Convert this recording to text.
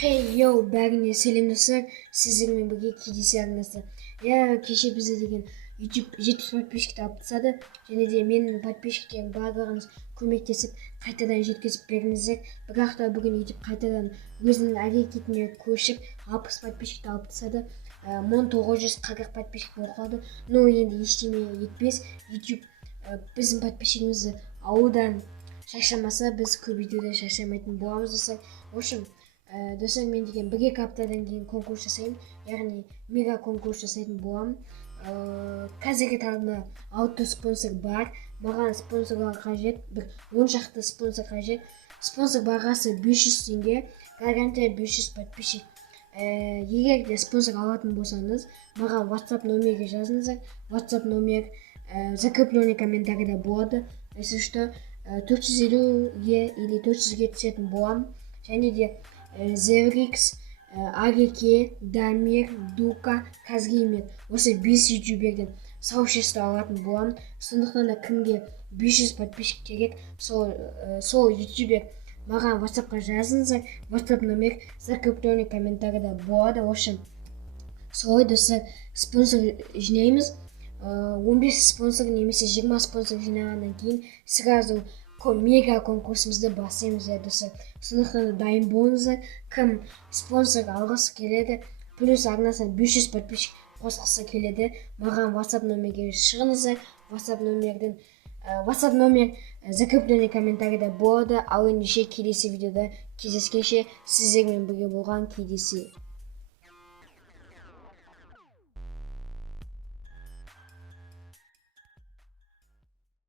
Hey yo, бәріне сәлем достар, сіздермен бірге кездесеріңіздер. Кеше бізде деген YouTube 70 подписчик алып тастады, және де менің подписчиктерім барлығыңыз көмектесіп қайтадан жеткізіп бердіңіздер. Бірақ та бүгін YouTube қайтадан өзінің әрекетіне көшіп 60 подписчик алып тастады. 1940 подписчик болып қалды. Но енді ештеме етпес. YouTube біздің подписчигімізді алудан шаршамаса, біз көбейтуді шаршамайтын боламыз достар. В общем, достар, мен деген 1-2 аптадан кейін конкурс жасаймын, яғни мега конкурс жасайтын боламын. Қазіргі таңда 6 спонсор бар. Маған спонсорлар қажет, бір 10 шақты спонсор қажет. Спонсор бағасы 500 теңге, гарантия 500 подписчик. Егер де спонсор алатын болсаңыз, маған WhatsApp номерге жазыңыздар. WhatsApp номер закрепленный комментарийда болады. Если что, 450-ге или 400-ге түсетін боламын. Және де Зеврикс, Ареке, Дамир, Дука, Казгеймер, осы 5 ютуберден сообщество алатын боламын. Сондықтан да кімге 500 подписчик керек, сол ютубер маған WhatsAppқа жазыңыздар. WhatsApp номер закрепленный комментарийда болады. В общем, солай достар, спонсор жинаймыз. 15 спонсор немесе 20 спонсор жинағаннан кейін сразу мега конкурсымызды бастаймыз достар. Сондықтан дайын болыңыздар. Кім спонсор алғысы келеді, плюс арнасына 500 подписчик қосқысы келеді, маған WhatsApp номерге шығыңыздар. WhatsApp номер закрепленный комментарийда болады. Ал ендеше келесі видеода кездескенше, сіздермен бірге болған. Кездесейік.